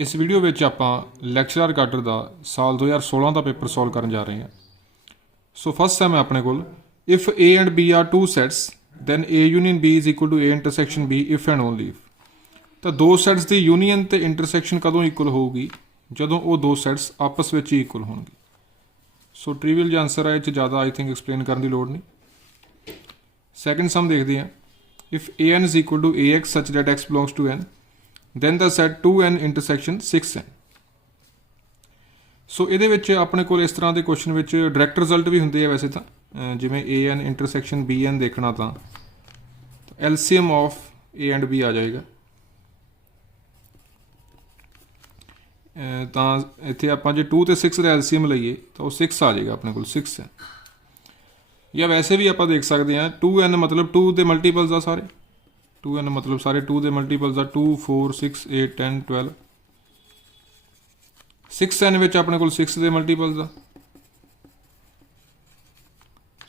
इस वीडियो में आपां लैक्चरर काटर का साल 2016 का पेपर सॉल्व करन जा रहे हैं। सो फर्स्ट टाइम है अपने को if A and B are two sets then A union B is equal to A intersection B if and only if. तो दो सैट्स की यूनीयन तो इंटरसैक्शन कदों इक्वल होगी जदों वो दो सैट्स आपस में ही इक्वल होंगे। सो ट्रिवियल जो आंसर है ये ज़्यादा आई थिंक एक्सप्लेन करने की लोड़ नहीं। सैकेंड सम देखते हैं if A N is equal to A X such that X belongs to N then the set 2n intersection 6n। So ये अपने को इस तरह के क्वेश्चन में डायरैक्ट रिजल्ट भी होंगे वैसे तो जिमें A n intersection B n देखना तो LCM of A and B आ जाएगा। तो इतने आप जो 2 तो 6 का एलसीएम लीए तो वो 6 आ जाएगा अपने को 6 है। या वैसे भी आप देख सकते हैं 2n मतलब 2 के मल्टीपल्स आ सारे 2n मतलब सारे 2 के मल्टीपल्स आ 2 4 6 8 10 12। 6n में अपने को 6 के मल्टीपल्स आ।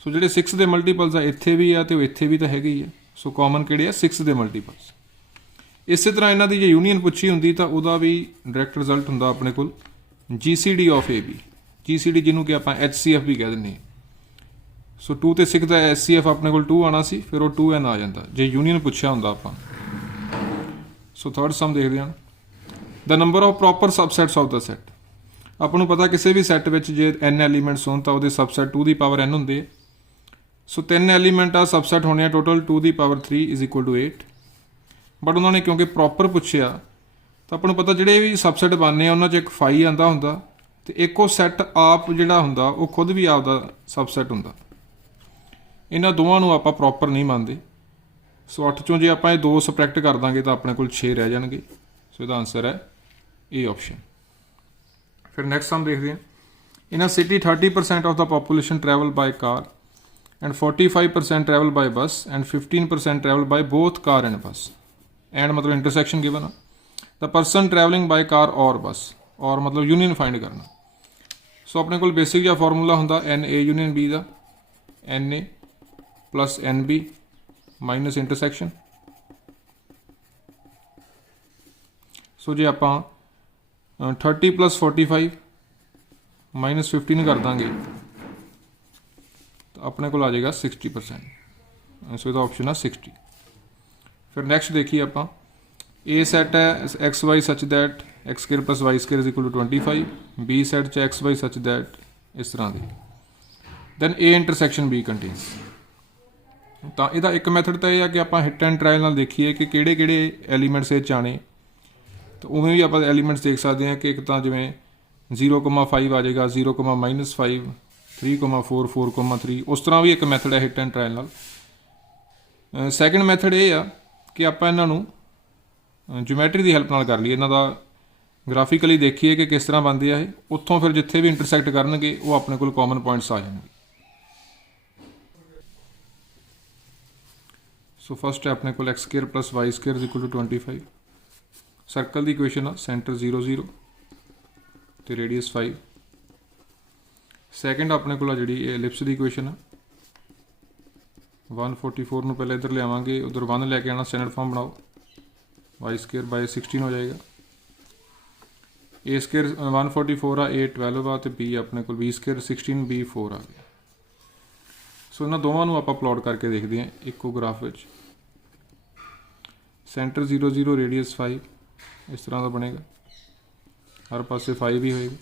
सो जो 6 के मल्टीपल्स आ इत्थे भी आ तो इत्थे भी तो है ही है। सो कॉमन किहड़े आ 6 के मल्टीपल्स। इस तरह इन्हों की जो यूनीयन पूछी होंगी तो वह भी डायरैक्ट रिजल्ट होंगे अपने को GCD of A B. GCD जिन्हों कि आप HCF भी कह दें। सो 2 तो 6 का SCF अपने को 2 आना सी फिर वो 2n आ जाता जे यूनीयन पूछा होंगे आप। सो थर्ड सम देखते हैं the number of proper subsets of the set. आपको पता किसी भी सैट में जे n एलीमेंट्स हो तो वो सबसैट 2 की पावर n होंगे। सो 3 एलीमेंट आ सबसैट होने टोटल 2 की power 3 is equal to 8। But उन्होंने क्योंकि प्रॉपर पूछा तो आपको पता जोड़े भी सबसैट बनने उन्होंने एक फाई आता होंगे तो एक वो सैट आप जोड़ा होंगे वो खुद भी आपका सबसैट होंगे। इन्होंने दोवां आप प्रॉपर नहीं मानते। सो 8 चों जो आप 2 सबट्रैक्ट कर देंगे तो अपने को 6 रह जाएंगे। सो इसका आंसर है ए ऑप्शन। फिर नैक्सट सम देखते हैं in a city 30% of the population travel by car and 45% travel by bus and 15% travel by both car and bus and मतलब intersection given the person travelling by car और bus और मतलब union find करना। सो अपने को basic जो formula होंगे NA union B का NA plus NB minus intersection. So जो आप 30 प्लस 45 माइनस 15 कर देंगे तो अपने को आ जाएगा 60%। सो इसका ऑप्शन है 60। फिर नैक्सट देखिए आप ए सैट है X Y such that X square plus Y square is equal to 25। B set च एक्स वाई सच दैट इस तरह की then A intersection B contains. तो यदा एक मैथड तो यह है कि आप हिट एंड ट्रायल नाल देखिए कि किहड़े किहड़े एलीमेंट्स ये आने। तो उमें भी आप एलीमेंट्स देख सकते हैं कि एक तो जिमें 0,5 आ जाएगा 0,-5 3,4 4,3 उस तरह भी एक मैथड है हिट एंड ट्रायल नाल। सैकेंड मैथड ये आ कि आप इन्हों ज्योमैट्री की हेल्प नाल कर लिए इन्हों का ग्राफिकली देखिए कि किस तरह बनते हैं उत्थों फिर जिथे भी इंटरसैक्ट करनगे वो अपने को कॉमन पॉइंट्स आ जाएंगे। सो फर्स्ट है अपने को X square plus Y square is equal to 25। Circle की इक्वेशन आ सेंटर 0 0 तो रेडियस 5। सैकेंड अपने को जी एलिप्स की इक्वेशन आ 144 में पहले इधर लियावांगे उधर 1 लैके आना स्टैंडर्ड फॉर्म बनाओ वाई स्केयर बाय 16 हो जाएगा। ए स्केयर 144 आ ए 12 आ तो बी अपने को बी स्केयर 16 बी 4 आ गया। सो इन्होंने दोवों आप प्लॉट करके देखते हैं एको ग्राफ में सेंटर 0 0 रेडियस 5 इस तरह का बनेगा हर पासे 5 भी होएगा।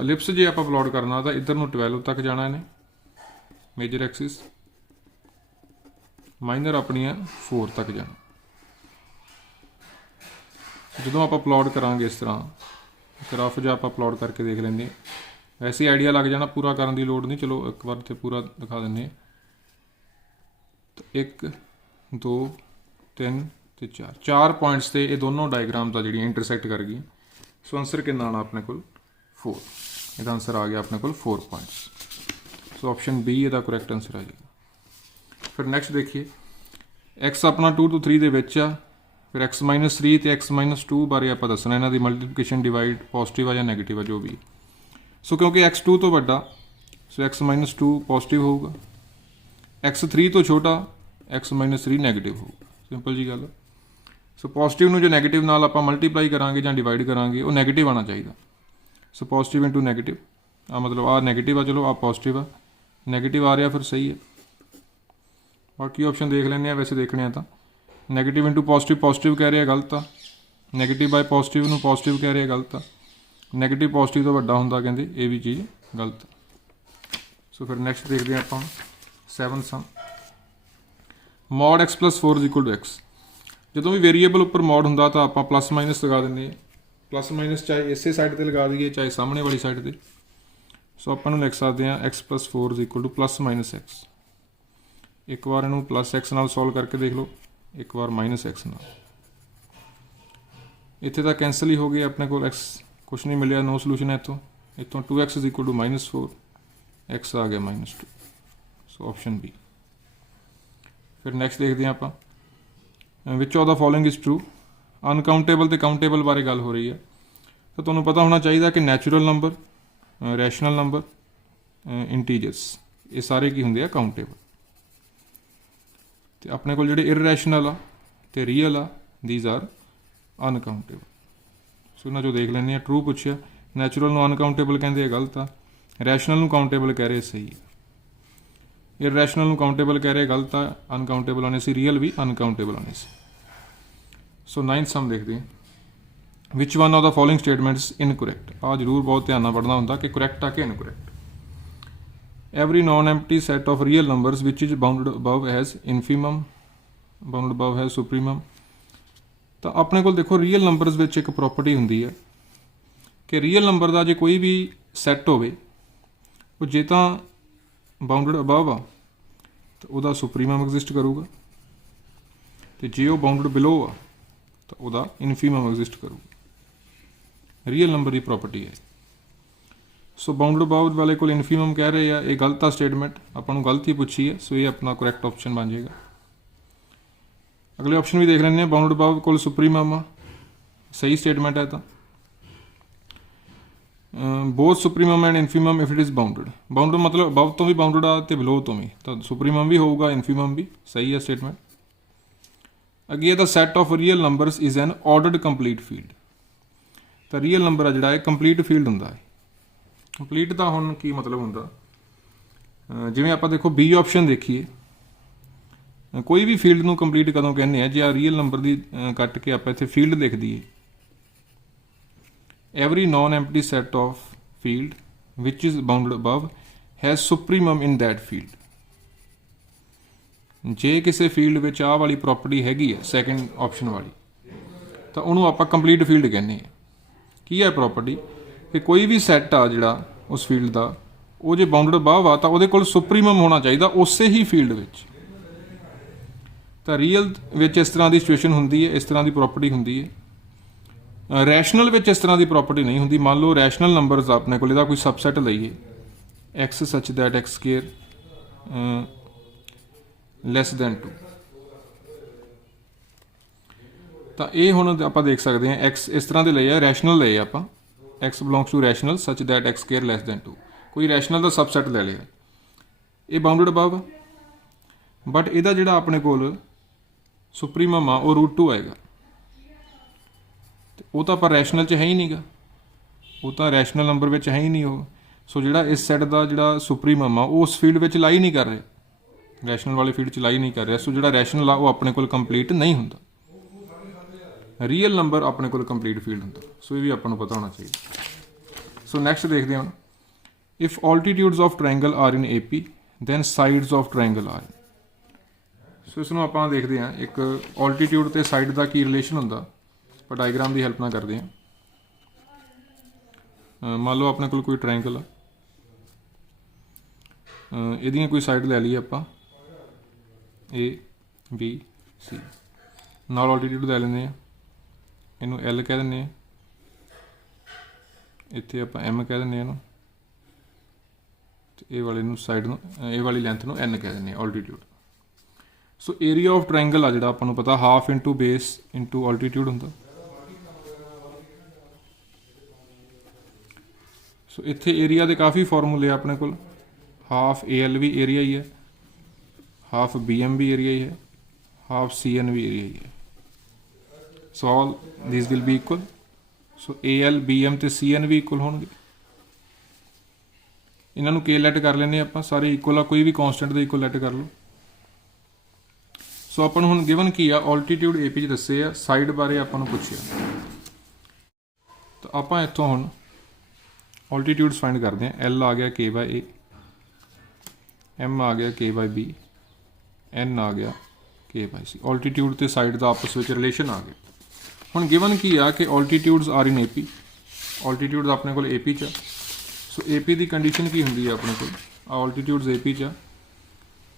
एलिप्स जो आप प्लॉट करना तो इधर 12 तक जाना इन्हें मेजर एक्सिस माइनर अपनी 4 तक जाना। जो आप प्लॉट करांगे इस तरह ग्राफ जो आप प्लॉट करके देख लेंगे वैसे आइडिया लग जाना पूरा करने की लोड़ नहीं। चलो एक बार तो पूरा दिखा दें तो 1 2 3 तो 4 पॉइंट्स से ये दोनों डायग्राम का जी इंटरसैक्ट कर गई। सो आंसर कितना आना अपने को 4। इसका आंसर आ गया अपने को 4 पॉइंट्स। सो ऑप्शन बी इसका करैक्ट आंसर आ जाएगा। फिर नैक्सट देखिए एक्स अपना 2 to 3 के आ फिर x-3 तो x-2 बारे आप दसना इन्हों की मल्टीप्लिकेशन डिवाइड पॉजिटिव है या नैगेटिव है जो भी। सो क्योंकि x2 तो बड़ा सो x-2 पॉजिटिव होगा x3 तो छोटा x ਮਾਈਨਸ 3 ਨੈਗੇਟਿਵ ਹੋਊਗਾ। ਸਿੰਪਲ ਜੀ ਗੱਲ। ਸੋ ਪੋਜ਼ਿਟਿਵ ਨੂੰ ਜੇ ਨੈਗੇਟਿਵ ਨਾਲ ਆਪਾਂ ਮਲਟੀਪਲਾਈ ਕਰਾਂਗੇ ਜਾਂ ਡਿਵਾਈਡ ਕਰਾਂਗੇ ਉਹ ਨੈਗੇਟਿਵ ਆਉਣਾ ਚਾਹੀਦਾ। ਸੋ ਪੋਜ਼ਿਟਿਵ ਇੰਟੂ ਨੈਗੇਟਿਵ, ਆ ਮਤਲਬ ਆ ਨੈਗੇਟਿਵ ਆ, ਚਲੋ ਆ ਪੋਜ਼ਿਟਿਵ ਆ, ਨੈਗੇਟਿਵ ਆ ਰਿਹਾ ਫਿਰ ਸਹੀ ਹੈ। ਬਾਕੀ ਆਪਸ਼ਨ ਦੇਖ ਲੈਂਦੇ ਹਾਂ, ਵੈਸੇ ਦੇਖਣੇ ਆ ਤਾਂ ਨੈਗੇਟਿਵ ਇੰਟੂ ਪੋਜ਼ਿਟਿਵ ਪੋਜ਼ਿਟਿਵ ਕਹਿ ਰਿਹਾ ਗਲਤ ਆ, ਨੈਗੇਟਿਵ ਬਾਈ ਪੋਜ਼ਿਟਿਵ ਨੂੰ ਪੋਜ਼ਿਟਿਵ ਕਹਿ ਰਿਹਾ ਗਲਤ ਆ, ਨੈਗੇਟਿਵ ਪੋਜ਼ਿਟਿਵ ਤੋਂ ਵੱਡਾ ਹੁੰਦਾ ਕਹਿੰਦੇ ਇਹ ਵੀ ਚੀਜ਼ ਗਲਤ। ਸੋ ਫਿਰ ਨੈਕਸਟ ਦੇਖਦੇ ਹਾਂ ਆਪਾਂ 7 ਸਮ। Mode x + 4 = x। ਜਦੋਂ ਵੀ ਵੇਰੀਏਬਲ ਉੱਪਰ ਮੋਡ ਹੁੰਦਾ ਤਾਂ ਆਪਾਂ ਪਲੱਸ ਮਾਈਨਸ ਲਗਾ ਦਿੰਦੇ ਹਾਂ। ਪਲੱਸ ਮਾਈਨਸ ਚਾਹੇ ਇਸੇ ਸਾਈਡ 'ਤੇ ਲਗਾ ਦਈਏ ਚਾਹੇ ਸਾਹਮਣੇ ਵਾਲੀ ਸਾਈਡ 'ਤੇ। ਸੋ ਆਪਾਂ ਨੂੰ ਲਿਖ ਸਕਦੇ ਹਾਂ x + 4 = +-x। ਇੱਕ ਵਾਰ ਇਹਨੂੰ +x ਨਾਲ ਸੋਲਵ ਕਰਕੇ ਦੇਖ ਲਓ, ਇੱਕ ਵਾਰ -x ਨਾਲ। ਇੱਥੇ ਤਾਂ ਕੈਂਸਲ ਹੀ ਹੋ ਗਏ ਆਪਣੇ ਕੋਲ, x ਕੁਛ ਨਹੀਂ ਮਿਲਿਆ, ਨੋ ਸੋਲੂਸ਼ਨ ਹੈ ਇੱਥੋਂ। ਇੱਥੋਂ 2x = -4, x ਆ ਗਿਆ -2। ਸੋ ਆਪਸ਼ਨ ਬੀ। ਫਿਰ ਨੈਕਸਟ ਦੇਖਦੇ ਹਾਂ ਆਪਾਂ which of the following is true. Uncountable ਤੇ ਕਾਊਂਟੇਬਲ ਬਾਰੇ ਗੱਲ ਹੋ ਰਹੀ ਹੈ, ਤਾਂ ਤੁਹਾਨੂੰ ਪਤਾ ਹੋਣਾ ਚਾਹੀਦਾ ਕਿ natural number, rational number, integers, ਇਹ ਸਾਰੇ ਕੀ ਹੁੰਦੇ ਆ, ਕਾਊਂਟੇਬਲ। ਤੇ ਆਪਣੇ ਕੋਲ ਜਿਹੜੇ ਇਰਰੈਸ਼ਨਲ ਆ ਤੇ ਰੀਅਲ ਆ, ਦੀਜ਼ ਆਰ ਅਨਕਾਊਂਟੇਬਲ। ਸੋ ਇਹਨਾਂ 'ਚੋਂ ਦੇਖ ਲੈਂਦੇ ਹਾਂ। ਟਰੂ ਪੁੱਛਿਆ, ਨੈਚੁਰਲ ਨੂੰ ਅਨਕਾਊਂਟੇਬਲ ਕਹਿੰਦੇ ਆ, ਗਲਤ ਆ। ਰੈਸ਼ਨਲ ਨੂੰ ਕਾਊਂਟੇਬਲ ਕਹਿ ਰਹੇ, ਸਹੀ ਹੈ। ਇਰਰੈਸ਼ਨਲ ਨੂੰ ਕਾਊਂਟੇਬਲ ਕਹਿ ਰਹੇ, ਗਲਤ ਆ। ਅਨਕਾਊਂਟੇਬਲ ਆਉਣੇ ਸੀ, ਰੀਅਲ ਵੀ ਅਨਕਾਊਂਟੇਬਲ ਆਉਣੇ ਸੀ। ਸੋ 9th ਸਮ ਦੇਖਦੇ ਹਾਂ। Which one of the following statements incorrect. ਆ ਜ਼ਰੂਰ ਬਹੁਤ ਧਿਆਨ ਨਾਲ ਪੜ੍ਹਨਾ ਹੁੰਦਾ ਕਿ ਕਰੈਕਟ ਆ ਕਿ incorrect. Every non-empty set of real numbers which is bounded above has infimum, bounded above has supremum। ਤਾਂ ਆਪਣੇ ਕੋਲ ਦੇਖੋ ਰੀਅਲ ਨੰਬਰਸ ਵਿੱਚ ਇੱਕ ਪ੍ਰੋਪਰਟੀ ਹੁੰਦੀ ਹੈ ਕਿ ਰੀਅਲ ਨੰਬਰ ਦਾ ਜੇ ਕੋਈ ਵੀ ਸੈੱਟ ਹੋਵੇ ਉਹ ਜੇ ਤਾਂ ਬਾਉਂਡਡ ਅਬਵ ਆ ਤਾਂ ਉਹਦਾ ਸੁਪਰੀਮਮ ਐਗਜ਼ਿਸਟ ਕਰੂਗਾ, ਤੇ ਜੇ ਉਹ ਬਾਉਂਡਡ ਬਿਲੋ ਆ ਤਾਂ ਉਹਦਾ ਇਨਫੀਮਮ ਐਗਜ਼ਿਸਟ ਕਰੂਗਾ। ਰੀਅਲ ਨੰਬਰ ਦੀ ਪ੍ਰੋਪਰਟੀ ਹੈ। ਸੋ ਬਾਉਂਡਡ ਅਬਵ ਵਾਲੇ ਕੋਲ ਇਨਫੀਮਮ ਕਹਿ ਰਹੇ ਆ, ਇਹ ਗਲਤ ਆ ਸਟੇਟਮੈਂਟ, ਆਪਾਂ ਨੂੰ ਗਲਤ ਹੀ ਪੁੱਛੀ ਹੈ। ਸੋ ਇਹ ਆਪਣਾ ਕਰੈਕਟ ਆਪਸ਼ਨ ਬਣ ਜਾਏਗਾ। ਅਗਲੇ ਆਪਸ਼ਨ ਵੀ ਦੇਖ ਲੈਂਦੇ ਹਾਂ। ਬਾਉਂਡਡ ਅਬਵ ਕੋਲ ਸੁਪਰੀਮਮ ਆ, ਸਹੀ ਸਟੇਟਮੈਂਟ ਹੈ। ਤਾਂ ਬੋਥ ਸੁਪਰੀਮਮ and ਇਨਫੀਮਮ if it is bounded. Bounded ਮਤਲਬ ਅਬਵ ਤੋਂ ਵੀ ਬਾਉਂਡਡ ਆ ਤੇ ਬਿਲੋ ਤੋਂ ਵੀ, ਤਾਂ ਸੁਪਰੀਮਮ ਵੀ ਹੋਊਗਾ, ਇਨਫੀਮਮ ਵੀ, ਸਹੀ ਹੈ ਸਟੇਟਮੈਂਟ। ਅੱਗੇ ਦਾ set of real numbers is an ordered complete field. ਤਾਂ ਰੀਅਲ ਨੰਬਰ ਆ ਜਿਹੜਾ ਇਹ ਕੰਪਲੀਟ ਫੀਲਡ ਹੁੰਦਾ ਹੈ। ਕੰਪਲੀਟ ਦਾ ਹੁਣ ਕੀ ਮਤਲਬ ਹੁੰਦਾ, ਜਿਵੇਂ ਆਪਾਂ ਦੇਖੋ ਬੀ ਆਪਸ਼ਨ ਦੇਖੀਏ, ਕੋਈ ਵੀ ਫੀਲਡ ਨੂੰ ਕੰਪਲੀਟ ਕਦੋਂ ਕਹਿੰਦੇ ਆ, ਜੇ ਆ ਰੀਅਲ ਨੰਬਰ ਦੀ ਕੱਟ ਕੇ ਆਪਾਂ ਇੱਥੇ ਫੀਲਡ ਲਿਖ ਦਈਏ। Every non empty set of field ਵਿਚ is bounded above has supremum in that field. ਜੇ ਕਿਸੇ ਫੀਲਡ ਵਿੱਚ ਆਹ ਵਾਲੀ ਪ੍ਰੋਪਰਟੀ ਹੈਗੀ ਹੈ, ਸੈਕਿੰਡ ਆਪਸ਼ਨ ਵਾਲੀ, ਤਾਂ ਉਹਨੂੰ ਆਪਾਂ ਕੰਪਲੀਟ ਫੀਲਡ ਕਹਿੰਦੇ ਆ। ਕੀ ਹੈ ਪ੍ਰੋਪਰਟੀ, ਕਿ ਕੋਈ ਵੀ ਸੈੱਟ ਆ ਜਿਹੜਾ ਉਸ ਫੀਲਡ ਦਾ, ਉਹ ਜੇ ਬਾਉਂਡਡ ਅਬਵ ਆ ਤਾਂ ਉਹਦੇ ਕੋਲ ਸੁਪਰੀਮਮ ਹੋਣਾ ਚਾਹੀਦਾ ਉਸੇ ਹੀ ਫੀਲਡ ਵਿੱਚ। ਤਾਂ ਰੀਅਲ ਵਿੱਚ ਇਸ ਤਰ੍ਹਾਂ ਦੀ ਸਿਚੁਏਸ਼ਨ ਹੁੰਦੀ ਹੈ, ਇਸ ਤਰ੍ਹਾਂ ਦੀ ਪ੍ਰੋਪਰਟੀ ਹੁੰਦੀ ਹੈ। ਰੈਸ਼ਨਲ ਵਿੱਚ ਇਸ ਤਰ੍ਹਾਂ ਦੀ ਪ੍ਰੋਪਰਟੀ ਨਹੀਂ ਹੁੰਦੀ। ਮੰਨ ਲਓ ਰੈਸ਼ਨਲ ਨੰਬਰਸ ਆਪਣੇ ਕੋਲ, ਇਹਦਾ ਕੋਈ ਸਬਸੈਟ ਲਈਏ, x such that x square less than 2, ਤਾਂ ਇਹ ਹੁਣ ਆਪਾਂ ਦੇਖ ਸਕਦੇ ਹਾਂ x ਇਸ ਤਰ੍ਹਾਂ ਦੇ ਲਏ ਆ, ਰੈਸ਼ਨਲ ਲਏ ਆਪਾਂ, x belongs to rational such that x square less than 2। ਕੋਈ ਰੈਸ਼ਨਲ ਦਾ ਸਬਸੈਟ ਲੈ ਲਿਆ, ਇਹ ਬਾਉਂਡਡ ਅਬਵ, ਬਟ ਇਹਦਾ ਜਿਹੜਾ ਆਪਣੇ ਕੋਲ ਸੁਪਰੀਮਮ ਆ ਉਹ √2 ਆਏਗਾ, ਤੇ ਉਹ ਤਾਂ ਆਪਾਂ ਰੈਸ਼ਨਲ 'ਚ ਹੈ ਹੀ ਨਹੀਂਗਾ, ਉਹ ਤਾਂ ਰੈਸ਼ਨਲ ਨੰਬਰ ਵਿੱਚ ਹੈ ਹੀ ਨਹੀਂ ਉਹ। ਸੋ ਜਿਹੜਾ ਇਸ ਸੈੱਟ ਦਾ ਜਿਹੜਾ ਸੁਪਰੀਮਮ ਆ ਉਹ ਉਸ ਫੀਲਡ ਵਿੱਚ ਲਾਈ ਨਹੀਂ ਕਰ ਰਿਹਾ, ਰੈਸ਼ਨਲ ਵਾਲੀ ਫੀਲਡ 'ਚ ਲਾਈ ਨਹੀਂ ਕਰ ਰਿਹਾ। ਸੋ ਜਿਹੜਾ ਰੈਸ਼ਨਲ ਆ ਉਹ ਆਪਣੇ ਕੋਲ ਕੰਪਲੀਟ ਨਹੀਂ ਹੁੰਦਾ। ਰੀਅਲ ਨੰਬਰ ਆਪਣੇ ਕੋਲ ਕੰਪਲੀਟ ਫੀਲਡ ਹੁੰਦਾ। ਸੋ ਇਹ ਵੀ ਆਪਾਂ ਨੂੰ ਪਤਾ ਹੋਣਾ ਚਾਹੀਦਾ। ਸੋ ਨੈਕਸਟ ਦੇਖਦੇ ਹਾਂ, if altitudes of triangle are in AP then sides of triangle are. So ਇਸ ਨੂੰ ਆਪਾਂ ਦੇਖਦੇ ਹਾਂ, ਇੱਕ ਆਲਟੀਟਿਊਡ ਤੇ ਸਾਈਡ ਦਾ ਕੀ ਰਿਲੇਸ਼ਨ ਹੁੰਦਾ, ਆਪਾਂ ਡਾਇਗਰਾਮ ਦੀ ਹੈਲਪ ਨਾਲ ਕਰਦੇ ਹਾਂ। ਮੰਨ ਲਓ ਆਪਣੇ ਕੋਲ ਕੋਈ ਟ੍ਰਾਇੰਗਲ ਆ, ਇਹਦੀਆਂ ਕੋਈ ਸਾਈਡ ਲੈ ਲਈਏ ਆਪਾਂ ABC, ਨਾਲ ਆਲਟੀਟਿਊਡ ਲੈ ਲੈਂਦੇ ਹਾਂ, ਇਹਨੂੰ L ਕਹਿ ਦਿੰਦੇ ਹਾਂ, ਇੱਥੇ ਆਪਾਂ M ਕਹਿ ਦਿੰਦੇ ਹਾਂ ਇਹਨੂੰ, ਤੇ ਇਹ ਵਾਲੇ ਨੂੰ ਸਾਈਡ ਨੂੰ, ਇਹ ਵਾਲੀ ਲੈਂਥ ਨੂੰ N ਕਹਿ ਦਿੰਦੇ ਹਾਂ, altitude. So area of triangle ਆ ਜਿਹੜਾ ਆਪਾਂ ਨੂੰ ਪਤਾ, half into base into altitude ਹੁੰਦਾ। ਸੋ ਇੱਥੇ ਏਰੀਆ ਦੇ ਕਾਫੀ ਫਾਰਮੂਲੇ ਆ ਆਪਣੇ ਕੋਲ। ਹਾਫ AL ਵੀ ਏਰੀਆ ਹੀ ਹੈ, हाफ BM भी एरिया ही है, हाफ CN भी एरिया ही है। So all this will be equal. So AL BM ਤੇ CN ਵੀ ਇਕੁਅਲ ਹੋਣਗੇ। ਇਹਨਾਂ ਨੂੰ ਕੇ ਲੈਟ ਕਰ ਲੈਂਦੇ ਆਪਾਂ, ਸਾਰੇ ਇਕੁਅਲ ਆ, ਕੋਈ ਵੀ ਕਨਸਟੈਂਟ ਦੇ ਇਕੁਅਲ ਲੈਟ ਕਰ ਲਓ। ਸੋ ਆਪਾਂ ਨੂੰ ਹੁਣ ਗਿਵਨ ਕੀ ਆ, ਆਲਟੀਟਿਊਡ AP 'ਚ ਦੱਸੇ ਆ, ਸਾਈਡ ਬਾਰੇ ਆਪਾਂ ਨੂੰ ਪੁੱਛਿਆ, ਤਾਂ ਆਪਾਂ ਇੱਥੋਂ ਹੁਣ ਆਲਟੀਟਿਊਡਸ ਫਾਈਂਡ ਕਰਦੇ ਹਾਂ। L ਆ ਗਿਆ K/A, M ਆ ਗਿਆ K/B, N ਆ ਗਿਆ K/C। ਆਲਟੀਟਿਊਡ ਤੇ ਸਾਈਡ ਦਾ ਆਪਸ ਵਿੱਚ ਰਿਲੇਸ਼ਨ ਆ ਗਿਆ। ਹੁਣ ਗਿਵਨ ਕੀ ਆ ਕਿ ਆਲਟੀਟਿਊਡਸ ਆਰ ਇਨ AP, ਆਲਟੀਟਿਊਡਸ ਆਪਣੇ ਕੋਲ AP 'ਚ ਆ। ਸੋ AP ਦੀ ਕੰਡੀਸ਼ਨ ਕੀ ਹੁੰਦੀ ਹੈ ਆਪਣੇ ਕੋਲ, ਆਲਟੀਟਿਊਡਸ AP 'ਚ ਆ,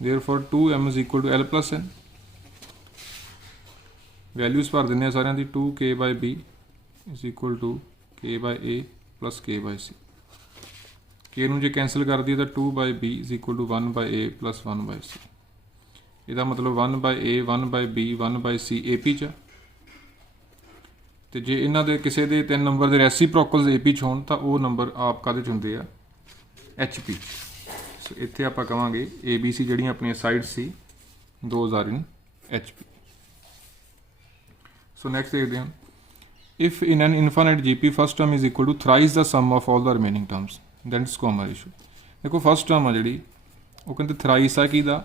ਦੇਅਰਫੋਰ 2m = L + N। ਵੈਲਿਊਜ਼ ਭਰ ਦਿੰਦੇ ਆ ਸਾਰਿਆਂ ਦੀ, 2K/B = K/A + K/C। K ਨੂੰ ਜੇ ਕੈਂਸਲ ਕਰ ਦਈਏ ਤਾਂ 2/B = 1/A + 1/C। ਇਹਦਾ ਮਤਲਬ 1/A 1/B 1/C AP 'ਚ ਆ। ਤੇ ਜੇ ਇਹਨਾਂ ਦੇ ਕਿਸੇ ਦੇ 3 ਨੰਬਰ ਦੇ ਰੈਸੀਪ੍ਰੋਕਲਸ AP 'ਚ ਹੋਣ ਤਾਂ ਉਹ ਨੰਬਰ ਆਪ ਕਾਹਦੇ 'ਚ ਹੁੰਦੇ ਆ, HP। ਸੋ ਇੱਥੇ ਆਪਾਂ ਕਹਾਂਗੇ ABC ਜਿਹੜੀਆਂ ਆਪਣੀਆਂ ਸਾਈਡ ਸੀ, those are in HP। So next ਦੇਖਦੇ ਹਾਂ, if in an infinite GP first term is equal to thrice the sum of all the remaining terms, that is common ratio. ਦੇਖੋ first term ਆ ਜਿਹੜੀ, ਉਹ ਕਹਿੰਦੇ thrice ਆ ਕਿਹਦਾ,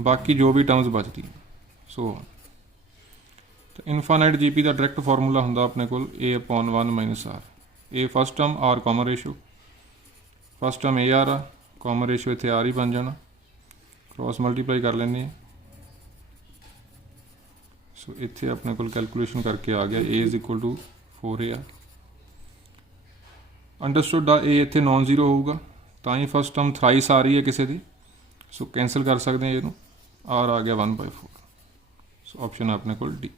ਬਾਕੀ ਜੋ ਵੀ ਟਰਮਸ ਬਚਦੀ। ਸੋ ਤਾਂ ਇਨਫਾਈਨਾਈਟ GP ਦਾ ਡਾਇਰੈਕਟ ਫਾਰਮੂਲਾ ਹੁੰਦਾ ਆਪਣੇ ਕੋਲ A/1 - R। A first term, R common ratio, first term AR ਆ, ਕਾਮਨ ਰੇਸ਼ੋ ਇੱਥੇ R ਹੀ ਬਣ ਜਾਣਾ, ਕ੍ਰੋਸ ਮਲਟੀਪਲਾਈ ਕਰ ਲੈਂਦੇ ਹਾਂ। ਸੋ ਇੱਥੇ ਆਪਣੇ ਕੋਲ ਕੈਲਕੂਲੇਸ਼ਨ ਕਰਕੇ ਆ ਗਿਆ A = 4A ਆ। ਅੰਡਰਸਟੂਡ ਆ, A ਇੱਥੇ ਨੋਨ ਜ਼ੀਰੋ ਹੋਊਗਾ ਤਾਂ ਹੀ ਫਸਟ ਟਰਮ ਥਰਾਈਸ ਆ ਰਹੀ ਹੈ ਕਿਸੇ ਦੀ। ਸੋ ਕੈਂਸਲ ਕਰ ਸਕਦੇ ਹਾਂ ਇਹਨੂੰ, R ਆ ਗਿਆ 1/4। ਸੋ ਆਪਸ਼ਨ ਆਪਣੇ ਕੋਲ D।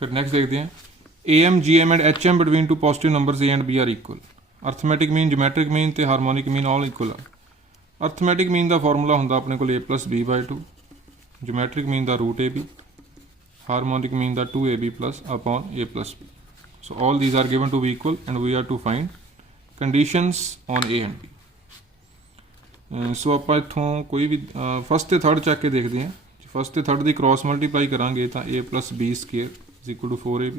फिर नेक्स्ट देखते हैं, AM GM and HM between two positive numbers A and B are equal. Arithmetic mean, geometric mean ते हारमोनिक मीन ऑल इक्वल आ। अर्थमैटिक मीन का फॉर्मूला होंदा अपने को A + B/2, जोमैट्रिक मीन का √AB, हारमोनिक मीन का 2AB + A + B। So all these are given to be equal and we are to find conditions on A and B। So आप इत्थों कोई भी फस्ट ते थर्ड चक के देखते हैं। फस्ट ते थर्ड की क्रॉस मल्टीप्लाई करांगे तो A + B² = 4AB,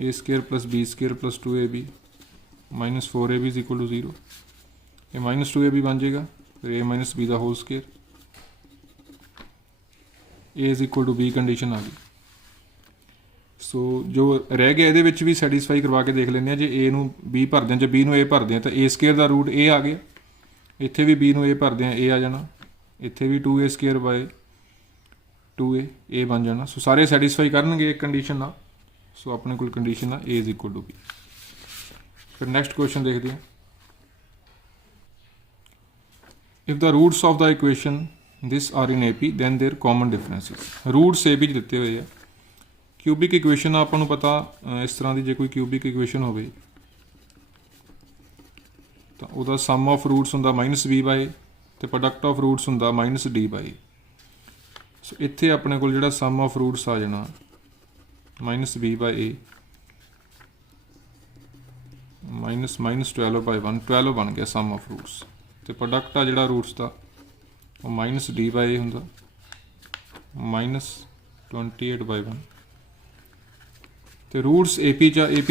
A² + B² + 2AB - 4AB = 0। ये -2AB बन जाएगा, फिर A - B का whole square, A = B condition आ गई। सो जो रह गया ये भी सैटिस्फाई करवा के देख लें। जो A ਨੂੰ B भरते हैं, जो B ਨੂੰ A भरते हैं तो A² का रूट A आ गया, इत्थे भी B ਨੂੰ A भरते हैं A आ जाना, इत्थे भी 2A² / 2A A बन जाना। सो सारे सैटिस्फाई करनगे एक कंडीशन ना। सो अपने कोल कंडीशन आ A = B। फिर नैक्सट क्वेश्चन देखते हैं, if the roots of the equation this are in AP then their common differences. Roots AP 'ਚ ਦਿੱਤੇ ਹੋਏ ਆ। क्यूबिक इक्वेशन ਆਪਾਂ ਨੂੰ पता इस तरह की, जे कोई क्यूबिक इक्वेशन होवे ਤਾਂ ਉਹਦਾ ਸਮ ਆਫ ਰੂਟਸ ਹੁੰਦਾ -B/A ਤੇ ਪ੍ਰੋਡਕਟ ਆਫ ਰੂਟਸ ਹੁੰਦਾ -D/A। ਸੋ ਇੱਥੇ ਆਪਣੇ ਕੋਲ ਜਿਹੜਾ ਸਮ ਆਫ ਰੂਟਸ ਆ ਜਾਣਾ -B/A -12/1, 12 ਬਣ ਗਿਆ ਸਮ ਆਫ ਰੂਟਸ। ਤੇ ਪ੍ਰੋਡਕਟ ਆ ਜਿਹੜਾ ਰੂਟਸ ਦਾ ਉਹ -D/A ਹੁੰਦਾ -28/1। ਤੇ ਰੂਟਸ AP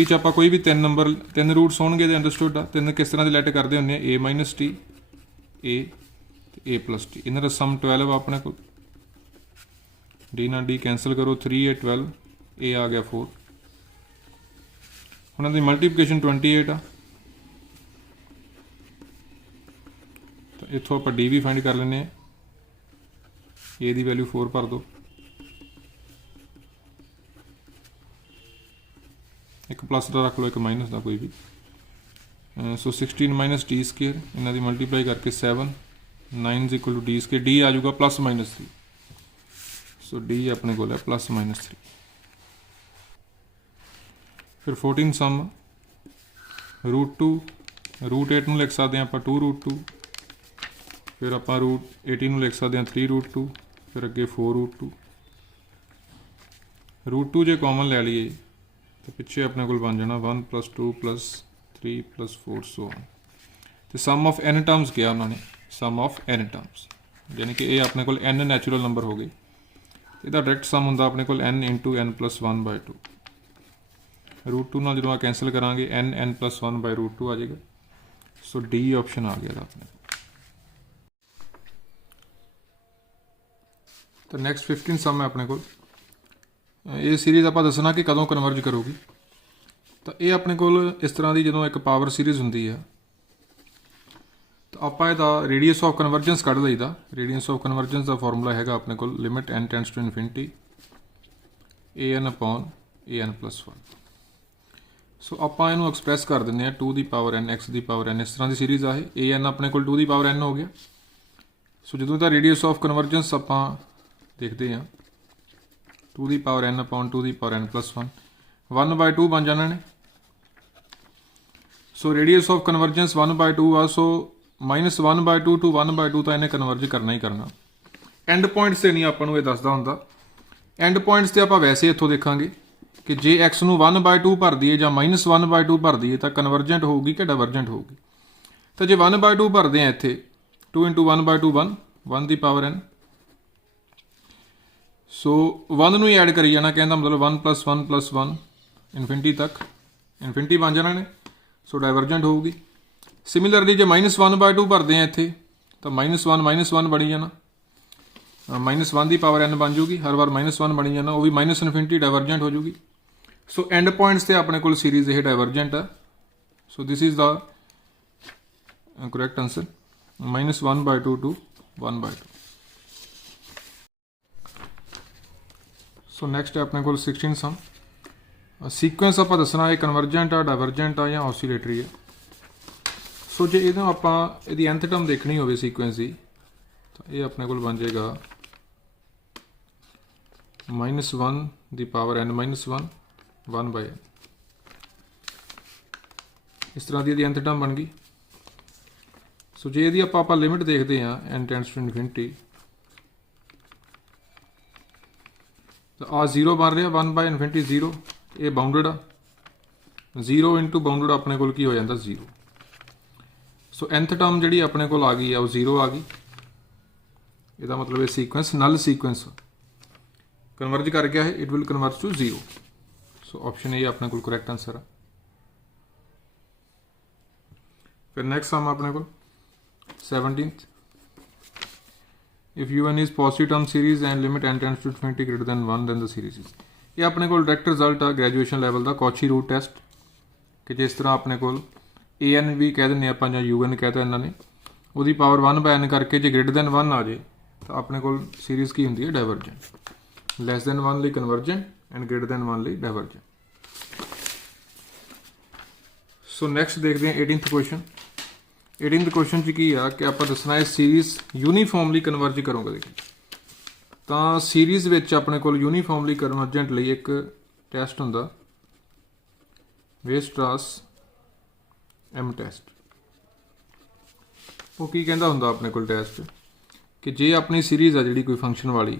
'ਚ ਆਪਾਂ ਕੋਈ ਵੀ 3 ਰੂਟਸ ਹੋਣਗੇ ਦੇ ਅੰਡਰਸਟੂਡ ਆ। 3 ਕਿਸ ਤਰ੍ਹਾਂ ਦੇ ਲੈਟ ਕਰਦੇ ਹੁੰਦੇ ਆ, A - D, A ਤੇ A + D। ਇਹਨਾਂ ਦਾ ਸਮ 12 ਆ ਆਪਣੇ ਕੋਲ, D ਨਾਲ D कैंसल करो, 3A 12, A आ गया 4। उन्होंने मल्टीप्लिकेशन 28 आ, तो इतों आप D भी फाइंड कर लें। A की वैल्यू 4 भर दो, एक प्लस का रख लो, एक माइनस का कोई भी। सो 16 - D², इन्हों की मल्टीप्लाई करके 7, 9 = D², D आ जाऊगा +-3। सो D अपने को है +-3। फिर 14 सम √2, √8 ਨੂੰ लिख सकते हैं आप 2√2, फिर आप √18 लिख सकते हैं 3√2, फिर अगे 4√2। √2 जो कॉमन ले लीए तो पिछे अपने को बन जाना 1 + 2 + 3 + 4 सो ऑन। तो सम ऑफ n टर्म्स किया उन्होंने, सम ऑफ n टर्म्स, यानी कि ये अपने को n नैचुरल नंबर हो गए, ਇਹਦਾ डायरैक्ट सम ਹੁੰਦਾ ਆਪਣੇ ਕੋਲ n इंटू n+1/2, √2 ਨਾਲ ਜਦੋਂ ਆ ਕੈਂਸਲ ਕਰਾਂਗੇ n+1/√2 ਆ ਜਾਏਗਾ। ਸੋ ਡੀ ਆਪਸ਼ਨ ਆ ਗਿਆ ਆਪਣੇ। ਤਾਂ ਨੈਕਸਟ 15 ਸਮ ਹੈ ਆਪਣੇ ਕੋਲ। ਇਹ ਸੀਰੀਜ਼ ਆਪਾਂ ਦੱਸਣਾ ਕਿ ਕਦੋਂ ਕਨਵਰਜ ਕਰੂਗੀ। ਤਾਂ ਇਹ ਆਪਣੇ ਕੋਲ ਇਸ ਤਰ੍ਹਾਂ ਦੀ ਜਦੋਂ ਇੱਕ ਪਾਵਰ ਸੀਰੀਜ਼ ਹੁੰਦੀ ਆ ਤਾਂ ਆਪਾਂ ਇਹਦਾ ਰੇਡੀਅਸ ਆਫ ਕਨਵਰਜੈਂਸ ਕੱਢ ਲਈਦਾ। ਰੇਡੀਅਸ ਆਫ ਕਨਵਰਜੈਂਸ ਦਾ ਫਾਰਮੂਲਾ ਹੈਗਾ ਆਪਣੇ ਕੋਲ limit n tends to infinity an/an+1। So ਆਪਾਂ ਇਹਨੂੰ ਐਕਸਪ੍ਰੈਸ ਕਰ ਦਿੰਦੇ ਹਾਂ 2 ਦੀ ਪਾਵਰ n x ਦੀ ਪਾਵਰ n, ਇਸ ਤਰ੍ਹਾਂ ਦੀ ਸੀਰੀਜ਼ ਆ ਇਹ। an ਆਪਣੇ ਕੋਲ 2 ਦੀ ਪਾਵਰ n ਹੋ ਗਿਆ। ਸੋ ਜਦੋਂ ਦਾ ਰੇਡੀਅਸ ਆਫ ਕਨਵਰਜੈਂਸ ਆਪਾਂ ਦੇਖਦੇ ਹਾਂ 2 ਦੀ ਪਾਵਰ n/2 ਦੀ ਪਾਵਰ n+1 1/2 ਬਣ ਜਾਣਾ ਨੇ। ਸੋ ਰੇਡੀਅਸ ਆਫ ਕਨਵਰਜੈਂਸ 1/2 ਆ। ਸੋ -1/2 ਟੂ 1/2 ਤਾਂ ਇਹਨੇ ਕਨਵਰਜ ਕਰਨਾ ਹੀ ਕਰਨਾ। ਐਂਡ ਪੁਆਇੰਟਸ 'ਤੇ ਨਹੀਂ ਆਪਾਂ ਨੂੰ ਇਹ ਦੱਸਦਾ ਹੁੰਦਾ। ਐਂਡ ਪੁਆਇੰਟਸ 'ਤੇ ਆਪਾਂ ਵੈਸੇ ਇੱਥੋਂ ਦੇਖਾਂਗੇ ਕਿ ਜੇ x ਨੂੰ 1/2 ਭਰ ਦਈਏ ਜਾਂ -1/2 ਭਰ ਦਈਏ ਤਾਂ ਕਨਵਰਜੈਂਟ ਹੋਊਗੀ ਕਿ ਡਾਇਵਰਜੈਂਟ ਹੋਊਗੀ। ਤਾਂ ਜੇ 1/2 ਭਰਦੇ ਆ ਇੱਥੇ 2 × 1/2 1 ਦੀ ਪਾਵਰ n। ਸੋ 1 ਨੂੰ ਹੀ ਐਡ ਕਰੀ ਜਾਣਾ, ਕਹਿੰਦਾ ਮਤਲਬ 1 + 1 + 1 ਇਨਫਿਨਿਟੀ ਤੱਕ, ਇਨਫਿਨਿਟੀ ਬਣ ਜਾਣਾ ਨੇ। ਸੋ ਡਾਇਵਰਜੈਂਟ ਹੋਊਗੀ। ਸਿਮਿਲਰਲੀ ਜੇ -1/2 ਭਰਦੇ ਆ ਇੱਥੇ ਤਾਂ -1 ਬਣੀ ਜਾਣਾ, -1 ਦੀ ਪਾਵਰ n ਬਣ ਜੂਗੀ, ਹਰ ਵਾਰ -1 ਬਣੀ ਜਾਣਾ, ਉਹ ਵੀ -ਇਨਫਿਨਿਟੀ ਡਾਇਵਰਜੈਂਟ ਹੋ ਜੂਗੀ। ਸੋ ਐਂਡ ਪੁਆਇੰਟਸ 'ਤੇ ਆਪਣੇ ਕੋਲ ਸੀਰੀਜ਼ ਇਹ ਡਾਇਵਰਜੈਂਟ ਆ। So this is the correct answer, -1/2 to 1/2। So next ਹੈ ਆਪਣੇ ਕੋਲ 16 ਸਮ। ਸੀਕੁਐਂਸ ਆਪਾਂ ਦੱਸਣਾ ਇਹ ਕਨਵਰਜੈਂਟ ਆ, ਡਾਇਵਰਜੈਂਟ ਆ ਜਾਂ ਆਸੀਲੇਟਰੀ ਆ। ਸੋ ਜੇ ਇਹਨੂੰ ਆਪਾਂ ਇਹਦੀ nth ਟਰਮ ਦੇਖਣੀ ਹੋਵੇ ਸੀਕੁਐਂਸ ਦੀ ਤਾਂ ਇਹ ਆਪਣੇ ਕੋਲ ਬਣ ਜਾਏਗਾ -1 ਦੀ ਪਾਵਰ n-1 1/n। ਇਸ ਤਰ੍ਹਾਂ ਦੀ ਇਹਦੀ nth ਟਰਮ ਬਣ ਗਈ। ਸੋ ਜੇ ਇਹਦੀ ਆਪਾਂ ਲਿਮਿਟ ਦੇਖਦੇ ਹਾਂ n ਟੈਂਡਸ ਟੂ ਇਨਫਿਨਿਟੀ ਤਾਂ ਆ 0 ਬਣ ਰਿਹਾ, 1/∞ 0, ਇਹ ਬਾਉਂਡਡ ਆ। 0 ਇੰਟੂ ਬਾਉਂਡਡ ਆਪਣੇ ਕੋਲ ਕੀ ਹੋ ਜਾਂਦਾ 0। ਸੋ nth ਟਰਮ ਜਿਹੜੀ ਆਪਣੇ ਕੋਲ ਆ ਗਈ ਆ ਉਹ 0 ਆ ਗਈ। ਇਹਦਾ ਮਤਲਬ ਇਹ ਸੀਕੁਐਂਸ ਨਲ ਸੀਕੁਐਂਸ ਕਨਵਰਜ ਕਰ ਗਿਆ ਹੈ, it will converge to 0। So option ਇਹ ਆਪਣੇ ਕੋਲ ਕਰੈਕਟ ਆਨਸਰ ਆ। ਫਿਰ ਨੈਕਸਟ ਸਮ ਆਪਣੇ ਕੋਲ 17th। if un is positive term series and limit n tends to infinity greater than 1 then the series is। ਇਹ ਆਪਣੇ ਕੋਲ ਡਾਇਰੈਕਟ ਰਿਜ਼ਲਟ ਆ ਗ੍ਰੈਜੂਏਸ਼ਨ ਲੈਵਲ ਦਾ ਕੌਚੀ ਰੂਟ ਟੈਸਟ, ਕਿ ਜਿਸ ਤਰ੍ਹਾਂ ਆਪਣੇ ਕੋਲ an ਵੀ ਕਹਿ ਦਿੰਦੇ ਆਪਾਂ ਜਾਂ un ਕਹਿ ਤਾ ਇਹਨਾਂ ਨੇ, ਉਹਦੀ ਪਾਵਰ 1/n ਕਰਕੇ ਜੇ ਗ੍ਰੇਟਰ ਦੈਨ 1 ਆ ਜੇ ਤਾਂ ਆਪਣੇ ਕੋਲ ਸੀਰੀਜ਼ ਕੀ ਹੁੰਦੀ ਹੈ ਡਾਇਵਰਜੈਂਟ। ਲੈਸ ਦੈਨ 1 ਲਈ ਕਨਵਰਜੈਂਟ ਐਂਡ ਗ੍ਰੇਟਰ ਦੈਨ 1 ਲਈ ਡਾਇਵਰਜੈਂਟ। ਸੋ ਨੈਕਸਟ ਦੇਖਦੇ ਹਾਂ 18th ਕੁਐਸਚਨ। 18th ਕੁਐਸਚਨ 'ਚ ਕੀ ਆ ਕਿ ਆਪਾਂ ਦੱਸਣਾ ਹੈ ਸੀਰੀਜ਼ ਯੂਨੀਫਾਰਮਲੀ ਕਨਵਰਜ ਕਰੋਗੇ। ਤਾਂ ਸੀਰੀਜ਼ ਵਿੱਚ ਆਪਣੇ ਕੋਲ ਯੂਨੀਫਾਰਮਲੀ ਕਨਵਰਜੈਂਟ ਲਈ ਇੱਕ ਟੈਸਟ ਹੁੰਦਾ ਵੇਸਟਰਾਸ M ਟੈਸਟ। ਉਹ ਕੀ ਕਹਿੰਦਾ ਹੁੰਦਾ ਆਪਣੇ ਕੋਲ ਟੈਸਟ ਕਿ ਜੇ ਆਪਣੀ ਸੀਰੀਜ਼ ਆ ਜਿਹੜੀ ਕੋਈ ਫੰਕਸ਼ਨ ਵਾਲੀ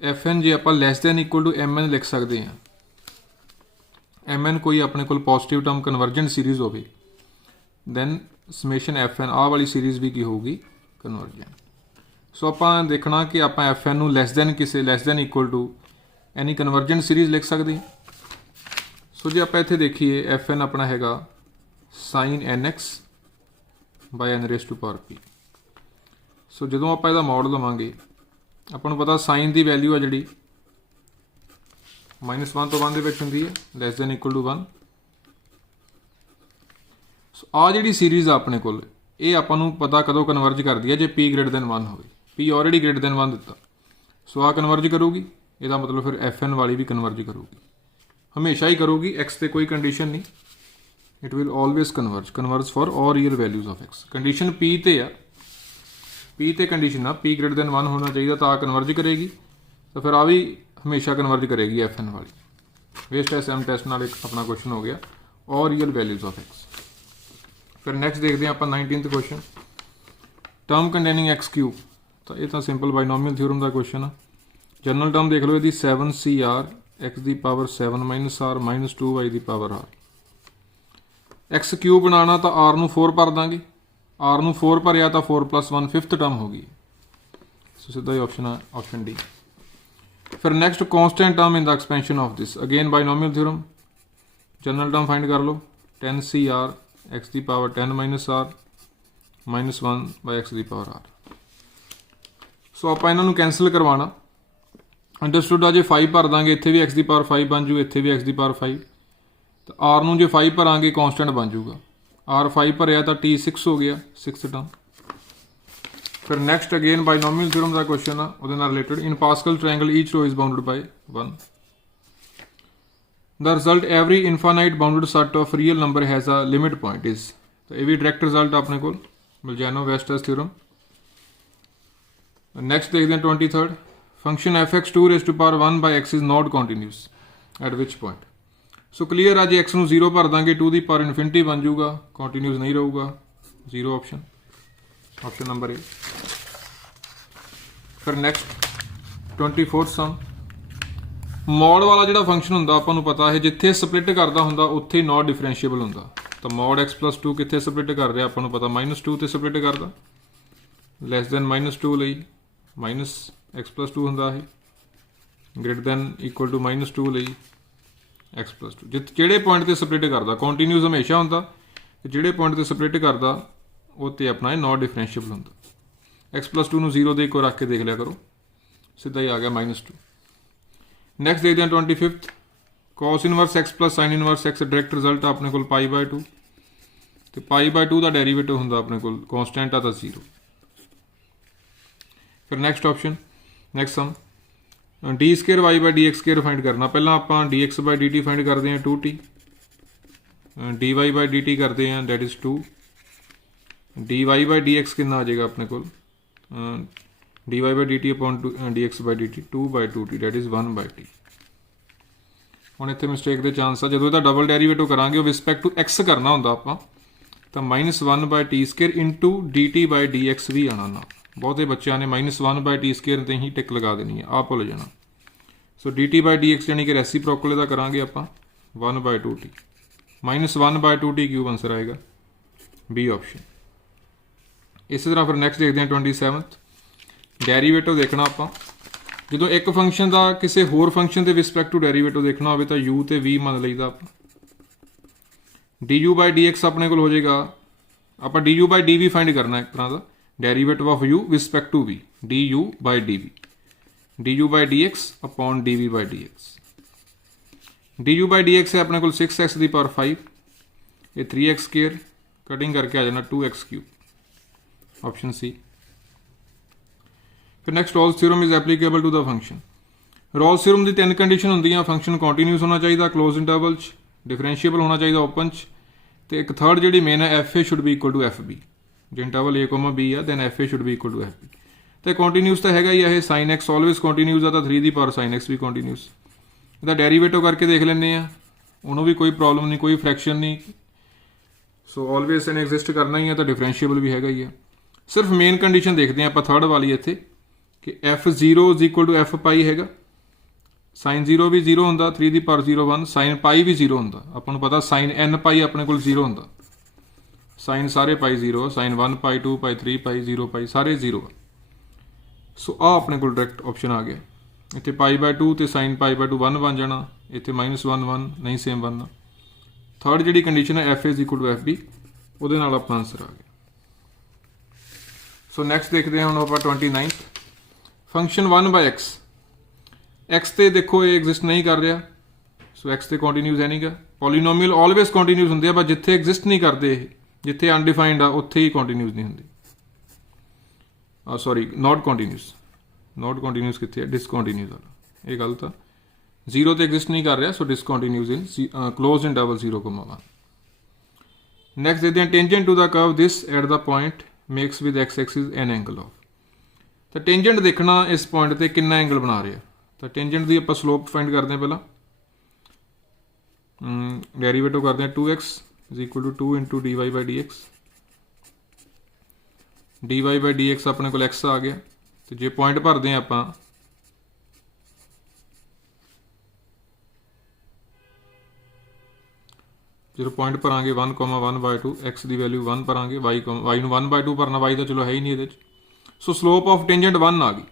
fn ਜੇ ਆਪਾਂ less than equal to mn ਲਿਖ ਸਕਦੇ ਹਾਂ, mn ਕੋਈ ਆਪਣੇ ਕੋਲ ਪੋਜ਼ਿਟਿਵ ਟਰਮ ਕਨਵਰਜੈਂਟ ਸੀਰੀਜ਼ ਹੋਵੇ then ਸਮੇਸ਼ਨ fn ਆਹ ਵਾਲੀ ਸੀਰੀਜ਼ ਵੀ ਕੀ ਹੋਊਗੀ ਕਨਵਰਜੈਂਟ। ਸੋ ਆਪਾਂ ਦੇਖਣਾ ਕਿ ਆਪਾਂ fn ਨੂੰ less than equal to any convergent series ਲਿਖ ਸਕਦੇ ਹਾਂ। ਸੋ ਜੇ ਆਪਾਂ ਇੱਥੇ ਦੇਖੀਏ fn ਆਪਣਾ ਹੈਗਾ sin nx by n raised to power p। ਸੋ ਜਦੋਂ ਆਪਾਂ ਇਹਦਾ ਮੋਡ ਲਵਾਂਗੇ ਆਪਾਂ ਨੂੰ ਪਤਾ ਸਾਈਨ ਦੀ ਵੈਲਿਊ ਆ ਜਿਹੜੀ -1 ਤੋਂ 1 ਦੇ ਵਿੱਚ ਹੁੰਦੀ ਹੈ, ਲੈਸ ਦੈਨ ਇਕੁਅਲ ਟੂ 1। ਸੋ ਆ ਜਿਹੜੀ ਸੀਰੀਜ਼ ਆ ਆਪਣੇ ਕੋਲ ਇਹ ਆਪਾਂ ਨੂੰ ਪਤਾ ਕਦੋਂ ਕਨਵਰਜ ਕਰਦੀ ਹੈ ਜੇ p ਗ੍ਰੇਟਰ ਦੈਨ 1 ਹੋਵੇ। p ਆਲਰੇਡੀ ਗ੍ਰੇਟਰ ਦੈਨ 1 ਦਿੱਤਾ, ਸੋ ਆ ਕਨਵਰਜ ਕਰੂਗੀ। ਇਹਦਾ ਮਤਲਬ ਫਿਰ fn ਵਾਲੀ ਵੀ ਕਨਵਰਜ ਕਰੂਗੀ, ਹਮੇਸ਼ਾ ਹੀ ਕਰੂਗੀ। x ਤੇ ਕੋਈ ਕੰਡੀਸ਼ਨ ਨਹੀਂ, it will always converge for all real values of x। Condition p ਤੇ ਆ, p ਤੇ ਕੰਡੀਸ਼ਨ ਆ p ਗ੍ਰੇਟਰ ਦੈਨ 1 ਹੋਣਾ ਚਾਹੀਦਾ ਤਾਂ ਆ ਕਨਵਰਜ ਕਰੇਗੀ, ਤਾਂ ਫਿਰ ਆ ਵੀ ਹਮੇਸ਼ਾ ਕਨਵਰਜ ਕਰੇਗੀ fn ਵਾਲੀ। ਵੇਸਟਰਾਸ M ਟੈਸਟ ਨਾਲ ਇੱਕ ਆਪਣਾ ਕੁਐਸਚਨ ਹੋ ਗਿਆ all real values of x। ਫਿਰ ਨੈਕਸਟ ਦੇਖਦੇ ਹਾਂ ਆਪਾਂ 19th question term containing x cube. ਤਾਂ ਇਹ ਤਾਂ ਸਿੰਪਲ ਬਾਈਨੋਮੀਅਲ ਥਿਊਰਮ ਦਾ ਕੁਐਸਚਨ ਆ। ਜਨਰਲ ਟਰਮ ਦੇਖ ਲਓ ਇਹਦੀ 7cr x ਦੀ ਪਾਵਰ 7 - r -2y ਦੀ ਪਾਵਰ r। एक्स क्यूब बनाना तो आर नूं 4 भर देंगे, आर नूं 4 भरिया तो 4 + 1 5th टर्म हो गई। सो सीधा ही ऑप्शन है ऑप्शन डी। फिर next constant term in the expansion of this, again binomial theorem, general term find कर लो 10 CR x की पावर 10 - r -1 x की पावर r। सो आप इन्हों कैंसल करवाना, अंडरस्टूड आ जे 5 भर देंगे इत्थे भी x की पावर 5 बन जू, इत्थे भी x की पावर 5, तो r नूं जे 5 भरांगे कॉन्स्टेंट बन जूगा, r 5 भरिया तो t 6 हो गया 6th टर्म। फिर नैक्सट अगेन बाइनोमियल थ्योरम का क्वेश्चन आ उहदे नाल related, in Pascal triangle each row is bounded by 1, the result every infinite bounded set of real number has a limit point is. तो यह भी डायरैक्ट रिजल्ट अपने को मिलजैनो वेस्टर्स थ्योरम। नैक्सट देखते हैं 23rd, function f(x2) 1 by x is not continuous at which point. So clear आ, जे x नूं 0 भर देंगे 2 की पावर इनफिनिटी बन जूगा, कॉन्टीन्यूस नहीं रहूगा, 0 ऑप्शन, ऑप्शन नंबर ए। फिर नैक्सट 24th सम, मॉड वाला जो फंक्शन होंगे आपां नूं पता है जिथे सप्लिट करता होंगे उत्थे नॉट डिफरेंशिएबल होंगे। तो मॉड x + 2 कितने सप्लिट कर रहा आपां नूं पता, -2 ते सप्लिट करता, लैस दैन -2 लई -x + 2 होंदा है, ग्रेटर दैन इक्वल टू -2 लई x + 2। जिहड़े पॉइंट ते सप्लिट करता कॉन्टीन्यूस हमेशा होंदा, जिहड़े पॉइंट ते सप्लिट करता उत्ते अपना नॉट डिफरेंशिएबल होंदा। x + 2 नूं 0 दे कोल रख के देख लिया करो, सीधा ही आ गया -2। नैक्सट देखते हैं 25th, cos inverse x + sin inverse x direct result अपने को π/2, तो π/2 का डेरीवेटिव होंगे अपने को कॉन्स्टेंट आ तो 0। फिर नैक्सट ऑप्शन, नैक्सट सम, d² y/dx² फाइंड करना, पहला आप dx/dt फाइंड करते हैं 2t, dy/dt करते हैं दैट इज़ 2, dy/dx कितना आ जाएगा अपने को dy/dt upon dx/dt 2/2t that is 1/t। हुण इत्थे मिसटेक के चांस आ, जो इसका डबल डेरीवेटिव करांगे वो रिस्पैक्ट टू x करना होंदा आपां, तो -1/t² इंटू dt/dx भी आना ना, बहुते बच्चों ने -1/t² ते ही टिक लगा देनी है, आप भुल जाना। सो dt/dx यानी कि रेसिप्रोकल का करांगे आपां 1/2t, -1/2t क्यूब आंसर आएगा बी ऑप्शन। इस तरह फिर नैक्सट देखते हैं 27th, डेरीवेटिव देखना आपां, जो एक फंक्शन का किसी होर फंक्शन के रिस्पैक्ट टू डेरीवेटिव देखना हो तो u ते v मान लईदा आपां, du/dx अपने को हो जाएगा, आप du/dv फाइंड करना एक तरह का derivative of u respect to v, du/dv, du/dx upon dv/dx, du/dx है अपने को 6x की पावर 5, ये 3x² कटिंग करके आ जाना 2x³ ऑप्शन सी। फिर next Rolle's theorem is applicable to the function. Rolle's theorem की 3 कंडीशन होंदियां, फंक्शन कॉन्टीन्यूस होना चाहिए क्लोज इंटरवल, डिफरेंशिएबल होना चाहिए ओपन, तो एक थर्ड जी मेन है FA should be equal to FB, जो इंटरवल A, B है then FA should be equal to FB। तो कॉन्टीन्यूस तो हैगा ही है, sin x ऑलवेज कॉन्टीन्यूस है, तो 3 की पावर sin x भी कॉन्टीन्यूस। इसका डेरीवेटिव करके देख लें, उन्होंने भी कोई प्रॉब्लम नहीं, कोई फ्रैक्शन नहीं, सो ऑलवेज इन्हें एग्जिस्ट करना ही है, तो डिफरेंशिएबल भी हैगा ही है। सिर्फ मेन कंडीशन देखते हैं आप थर्ड वाली इत्थे कि f0 = f π हैगा, sin 0 भी 0 होंदा, 3 की पावर 0 1, sin π भी 0 होंदा, आपको पता sin n π अपने को 0 होंदा, sin सारे π 0, sin 1 π 2 π 3 π 0 π सारे 0। सो आ अपने को डायरैक्ट ऑप्शन आ गया, इत्थे π/2 तो sin π/2 1 बन जाना, इत्थे -1 1 नहीं सेम बनना। थर्ड जी कंडीशन है FA = FB, वो अपना आंसर आ गया। सो नैक्सट देखते हैं हम आप 29th, फंक्शन 1/x, x तो देखो ये एग्जिस्ट नहीं कर रहा, सो x तो कॉन्टीन्यूस है नहीं गा, पॉलीनोमियल ऑलवेज कॉन्टीन्यूस होंगे, पर जिथे एग्जिस्ट नहीं करते, जिथे अनडिफाइंड आ उत्थे ही कॉन्टीन्यूस नहीं होंगे, सॉरी नॉट कॉन्टीन्यूस कितने है, डिसकॉन्टीन्यूस वाला, ये गलत है, 0 तो एग्जिस्ट नहीं कर रहा, so discontinuous in closed interval 0,1। Next देखते हैं tangent to the curve this at the point makes with x axis an angle of. तो टेंजेंट देखना इस पॉइंट पर कितना एंगल बना रहा, तो टेंजेंट की आप स्लोप फाइंड करते हैं, पहला डेरीवेटिव करते हैं 2x = 2 × dy/dx, dy/dx अपने को x आ गया, तो जे पॉइंट भरते हैं आप ਜਦੋਂ ਪੁਆਇੰਟ ਭਰਾਂਗੇ 1,1/2 x ਦੀ ਵੈਲਿਊ 1 ਭਰਾਂਗੇ y ਨੂੰ 1/2 ਭਰਨਾ, y ਤਾਂ ਚਲੋ ਹੈ ਹੀ ਨਹੀਂ ਇਹਦੇ 'ਚ। ਸੋ ਸਲੋਪ ਆਫ ਟੈਂਜੈਂਟ 1 ਆ ਗਈ।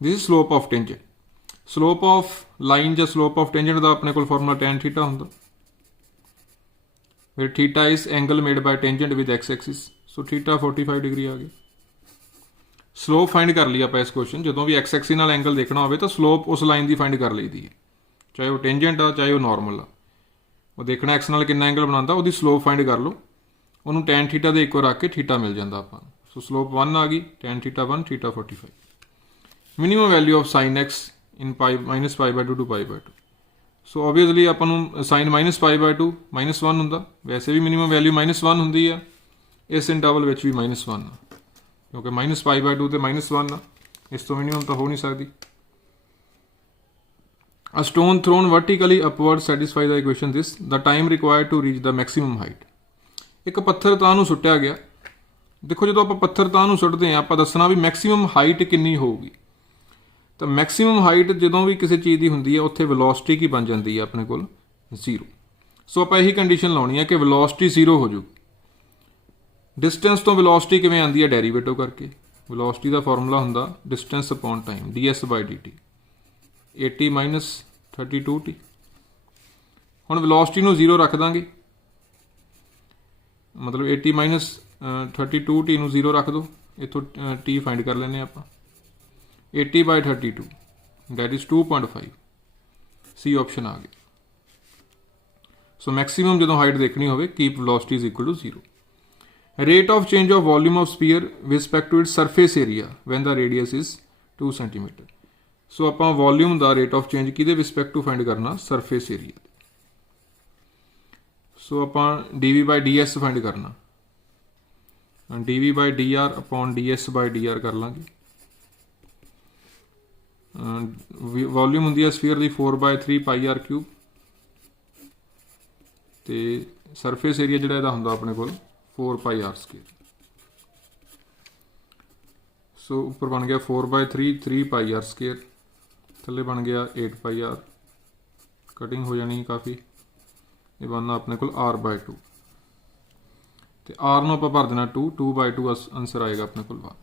This is slope of tangent. Slope of line ਜਾਂ ਸਲੋਪ ਆਫ ਟੈਂਜੈਂਟ ਦਾ ਆਪਣੇ ਕੋਲ ਫਾਰਮੂਲਾ tan ਥੀਟਾ ਹੁੰਦਾ, ਫਿਰ theta is angle made ਬਾय tangent with x Axis. So theta 45 degree ਆ ਗਈ। ਸਲੋਪ ਫਾਈਂਡ ਕਰ ਲਈ ਆਪਾਂ ਇਸ ਕੁਐਸਚਨ। ਜਦੋਂ ਵੀ x ਐਕਸਿਸ ਨਾਲ ਐਂਗਲ ਦੇਖਣਾ ਹੋਵੇ ਤਾਂ ਸਲੋਪ ਉਸ ਲਾਈਨ ਦੀ ਫਾਈਂਡ ਕਰ ਲਈਦੀ ਹੈ, ਚਾਹੇ ਉਹ ਟੈਂਜੈਂਟ ਆ ਚਾਹੇ ਉਹ ਨਾਰਮਲ ਆ। ਉਹ ਦੇਖਣਾ x ਨਾਲ ਕਿੰਨਾ ਐਂਗਲ ਬਣਾਉਂਦਾ, ਉਹਦੀ ਸਲੋਪ ਫਾਈਂਡ ਕਰ ਲਓ, ਉਹਨੂੰ tan ਥੀਟਾ ਦੇ ਇੱਕੋ ਰੱਖ ਕੇ ਥੀਟਾ ਮਿਲ ਜਾਂਦਾ ਆਪਾਂ ਨੂੰ। ਸੋ ਸਲੋਪ 1 ਆ ਗਈ, tan theta 1, theta 45। Minimum value of sin x in -π/2 to π/2। So obviously ਆਪਾਂ ਨੂੰ sin -π/2 -1 ਹੁੰਦਾ, ਵੈਸੇ ਵੀ ਮਿਨੀਮਮ ਵੈਲਿਊ -1 ਹੁੰਦੀ ਆ, ਇਸ ਇੰਟਰਵਲ ਵਿੱਚ ਵੀ -1 ਆ, ਕਿਉਂਕਿ -π/2 ਤੇ -1 ਆ, ਇਸ ਤੋਂ ਮਿਨੀਮਮ ਤਾਂ ਹੋ ਨਹੀਂ ਸਕਦੀ। A stone thrown vertically upward satisfy the equation this, the time required to reach the maximum height। ਇੱਕ ਪੱਥਰ ਤਾਂ ਨੂੰ ਸੁੱਟਿਆ ਗਿਆ। ਦੇਖੋ ਜਦੋਂ ਆਪਾਂ ਪੱਥਰ ਤਾਂ ਨੂੰ ਸੁੱਟਦੇ ਹਾਂ, ਆਪਾਂ ਦੱਸਣਾ ਵੀ ਮੈਕਸਿਮਮ ਹਾਈਟ ਕਿੰਨੀ ਹੋਊਗੀ। ਤਾਂ ਮੈਕਸਿਮਮ ਹਾਈਟ ਜਦੋਂ ਵੀ ਕਿਸੇ ਚੀਜ਼ ਦੀ ਹੁੰਦੀ ਹੈ, ਉੱਥੇ ਵੈਲੋਸਿਟੀ ਕੀ ਬਣ ਜਾਂਦੀ ਹੈ ਆਪਣੇ ਕੋਲ 0। ਸੋ ਆਪਾਂ ਇਹੀ ਕੰਡੀਸ਼ਨ ਲਾਉਣੀ ਹੈ ਕਿ ਵੈਲੋਸਿਟੀ 0 ਹੋ ਜਾਊ। ਡਿਸਟੈਂਸ ਤੋਂ ਵੈਲੋਸਿਟੀ ਕਿਵੇਂ ਆਉਂਦੀ ਹੈ? ਡੈਰੀਵੇਟਿਵ ਕਰਕੇ। ਵੈਲੋਸਿਟੀ ਦਾ ਫਾਰਮੂਲਾ ਹੁੰਦਾ distance upon time, ds/dt, 80 - 32t। ਹੁਣ ਵੈਲੋਸਿਟੀ ਨੂੰ 0 ਰੱਖ ਦਾਂਗੇ, ਮਤਲਬ 80 - 32t ਨੂੰ 0 ਰੱਖ ਦਿਓ। ਇੱਥੋਂ t ਫਾਈਂਡ ਕਰ ਲੈਂਦੇ ਆਪਾਂ। 80/32 that is 2.5। C ਆਪਸ਼ਨ ਆ ਗਈ। ਸੋ ਮੈਕਸਿਮਮ ਜਦੋਂ ਹਾਈਟ ਦੇਖਣੀ ਹੋਵੇ, keep velocity is equal to 0। Rate of change of volume of sphere with respect to its surface area when the radius is 2 cm। So ਆਪਾਂ volume ਦਾ rate of change ਕਿਹਦੇ respect to find ਕਰਨਾ? Surface area. So ਆਪਾਂ dv/ds find ਕਰਨਾ, dv/dr upon ds/dr ਕਰ ਲਾਂਗੇ। Volume ਹੁੰਦੀ ਹੈ ਸਫੀਅਰ ਦੀ 4/3 πr³ ਤੇ ਸਰਫੇਸ ਏਰੀਆ ਜਿਹੜਾ ਇਹਦਾ ਹੁੰਦਾ ਆਪਣੇ ਕੋਲ 4πr²। ਸੋ ਉੱਪਰ ਬਣ ਗਿਆ 4/3 3 πr², ਥੱਲੇ ਬਣ ਗਿਆ 8πr। ਕਟਿੰਗ ਹੋ ਜਾਣੀ ਕਾਫੀ। ਇਹ ਬਣਨਾ ਆਪਣੇ ਕੋਲ r/2 ਤੇ r ਨੂੰ ਆਪਾਂ ਭਰ ਦੇਣਾ 2 2/2 ਆਨਸਰ ਆਏਗਾ ਆਪਣੇ ਕੋਲ 1।